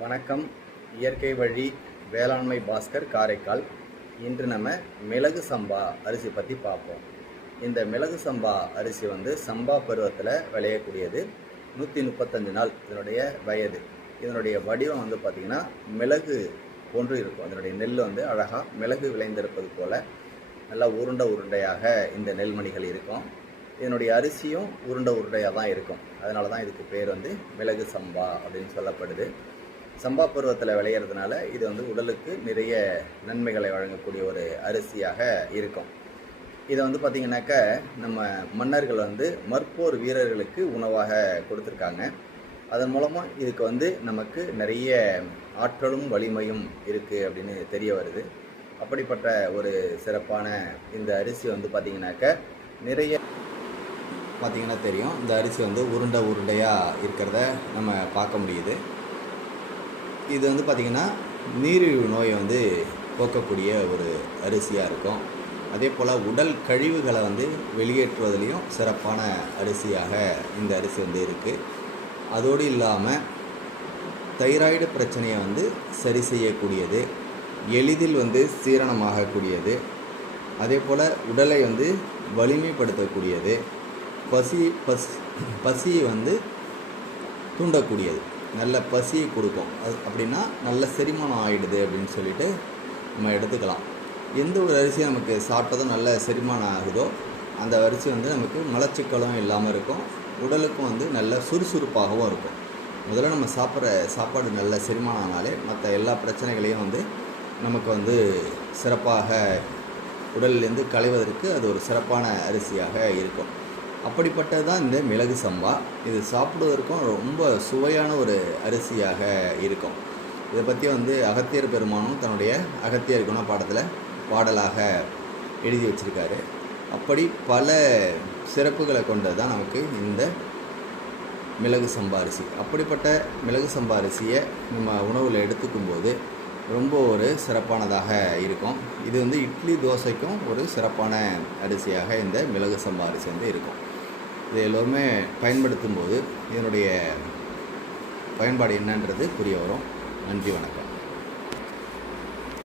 வணக்கம். இயற்கை வழி வேளாண்மை பாஸ்கர் காரைக்கால். இன்று நம்ம மிளகு சம்பா அரிசி பற்றி பார்ப்போம். இந்த மிளகு சம்பா அரிசி சம்பா பருவத்தில் விளையக்கூடியது. 135 நாள் இதனுடைய வயது. இதனுடைய வடிவம் பார்த்திங்கன்னா மிளகு போன்று இருக்கும். அதனுடைய நெல் அழகாக மிளகு விளைந்திருப்பது போல் நல்லா உருண்டையாக இந்த நெல்மணிகள் இருக்கும். இதனுடைய அரிசியும் உருண்டையாக தான் இருக்கும். அதனால தான் இதுக்கு பேர் மிளகு சம்பா அப்படின்னு சொல்லப்படுது. சம்பா பருவத்தில் விளையிறதுனால இது உடலுக்கு நிறைய நன்மைகளை வழங்கக்கூடிய ஒரு அரிசியாக இருக்கும். இதை பார்த்திங்கனாக்கா நம்ம மன்னர்கள் மற்போர் வீரர்களுக்கு உணவாக கொடுத்துருக்காங்க. அதன் மூலமாக இதுக்கு நமக்கு நிறைய ஆற்றலும் வலிமையும் இருக்குது அப்படின்னு தெரிய வருது. அப்படிப்பட்ட ஒரு சிறப்பான இந்த அரிசி பார்த்திங்கனாக்கா நிறைய பார்த்திங்கன்னா தெரியும். இந்த அரிசி உருண்டையாக இருக்கிறத நம்ம பார்க்க முடியுது. இது பார்த்திங்கன்னா நீரிழிவு நோயை போக்கக்கூடிய ஒரு அரிசியாக இருக்கும். அதே போல் உடல் கழிவுகளை வெளியேற்றுவதிலையும் சிறப்பான அரிசியாக இந்த அரிசி இருக்குது. அதோடு இல்லாமல் தைராய்டு பிரச்சனையை சரி செய்யக்கூடியது, எளிதில் சீரணமாகக்கூடியது, அதே போல் உடலை வலிமைப்படுத்தக்கூடியது, பசியை தூண்டக்கூடியது, நல்ல பசியை கொடுக்கும். அப்படின்னா நல்ல செரிமானம் ஆகிடுது அப்படின்னு சொல்லிட்டு நம்ம எடுத்துக்கலாம். எந்த ஒரு அரிசி நமக்கு சாப்பிட்டதும் நல்ல செரிமானம் ஆகுதோ அந்த அரிசி நமக்கு மலச்சிக்கலும் இல்லாமல் இருக்கும். உடலுக்கும் நல்ல சுறுசுறுப்பாகவும் இருக்கும். முதல்ல நம்ம சாப்பிட்ற சாப்பாடு நல்ல செரிமானம் ஆனாலே மற்ற எல்லா பிரச்சனைகளையும் நமக்கு சிறப்பாக உடல்லேருந்து களைவதற்கு அது ஒரு சிறப்பான அரிசியாக இருக்கும். அப்படிப்பட்டது தான் இந்த மிளகு சம்பா. இது சாப்பிடுவதற்கும் ரொம்ப சுவையான ஒரு அரிசியாக இருக்கும். இதை பற்றி அகத்தியர் பெருமானும் தன்னுடைய அகத்தியர் குணப்பாடத்தில் பாடலாக எழுதி வச்சிருக்காரு. அப்படி பல சிறப்புகளை கொண்டது தான் நமக்கு இந்த மிளகு சம்பா அரிசி. அப்படிப்பட்ட மிளகு சம்பா அரிசியை நம்ம உணவில் எடுத்துக்கும்போது ரொம்ப ஒரு சிறப்பானதாக இருக்கும். இது இட்லி தோசைக்கும் ஒரு சிறப்பான அரிசியாக இந்த மிளகு சம்பா அரிசி இருக்கும். இது எல்லோருமே பயன்படுத்தும் போது இதனுடைய பயன்பாடு என்னன்றது புரிய வரும். நன்றி, வணக்கம்.